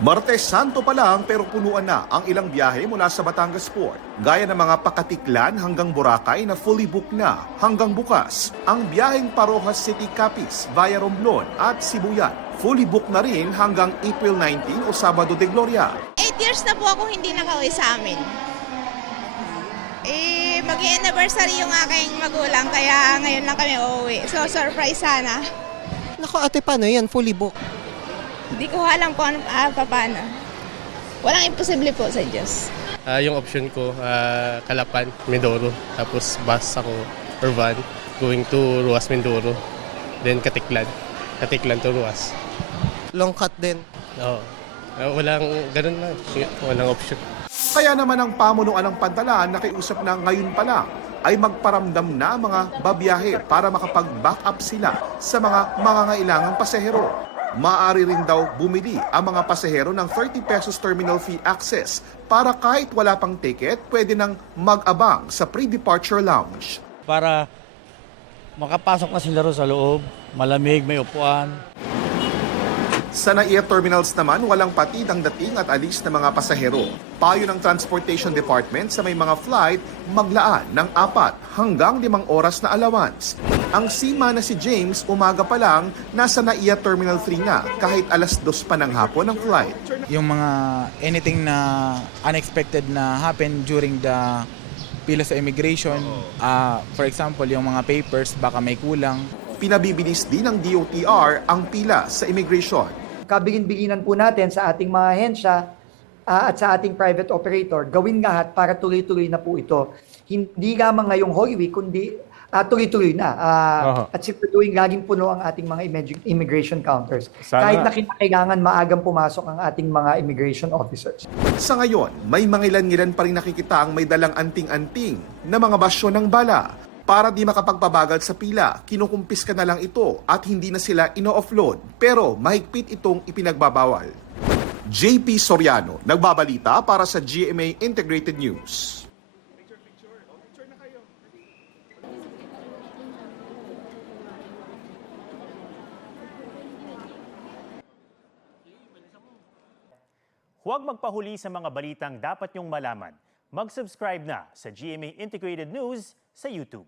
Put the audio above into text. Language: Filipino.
Martes Santo pa lang pero punuan na ang ilang biyahe mula sa Batangas Port. Gaya ng mga Pakatiklan hanggang Boracay na fully booked na hanggang bukas. Ang biyaheng Parojas City Capiz via Romblon at Sibuyan. Fully booked na rin hanggang April 19 o Sabado de Gloria. 8 years na po ako hindi nakauwi sa amin. Mag-anniversary yung aking magulang kaya ngayon lang kami uuwi. So surprise sana. Naku ate, paano yan? Fully book? Hindi ko alam kung paano. Walang imposible po sa Diyos. Yung option ko, Calapan, Mindoro. Tapos bus ako or van going to Ruas, Mindoro. Then Katiklan. Katiklan to Ruas. Long cut din? Oo. Walang ganun lang. Walang option. Kaya naman ang pamunuan ng Pantalan nakiusap na ngayon pa lang ay magparamdam na mga babiyahe para makapag-back up sila sa mga mangangailangang pasahero. Maaari rin daw bumili ang mga pasahero ng 30 pesos terminal fee access para kahit wala pang ticket, pwede nang mag-abang sa pre-departure lounge. Para makapasok na sila ro sa loob, malamig, may upuan. Sa NAIA terminals naman, walang patid ang dating at alis ng mga pasahero. Payo ng Transportation Department sa may mga flight, maglaan ng 4 hanggang 5 oras na allowance. Ang sima na si James, umaga pa lang, nasa NAIA Terminal 3 na kahit alas 2 pa ng hapon ang flight. Yung mga anything na unexpected na happen during the pila sa immigration, for example, yung mga papers, baka may kulang. Pinabibilis din ng DOTR ang pila sa immigration. Kabigin-biginan po natin sa ating mga ahensya at sa ating private operator, gawin lahat para tuloy-tuloy na po ito. Hindi lamang ngayong Holy Week, kundi tuloy-tuloy na. At siguraduhin laging puno ang ating mga immigration counters. Kahit na kinakailangan maagang pumasok ang ating mga immigration officers. Sa ngayon, may mga ilan-ilan pa rin nakikita ang may dalang anting-anting na mga basyo ng bala. Para di makapagpabagal sa pila, kinukumpis ka na lang ito at hindi na sila ino-offload. Pero mahigpit itong ipinagbabawal. JP Soriano, nagbabalita para sa GMA Integrated News. Huwag magpahuli sa mga balitang dapat niyong malaman. Mag-subscribe na sa GMA Integrated News sa YouTube.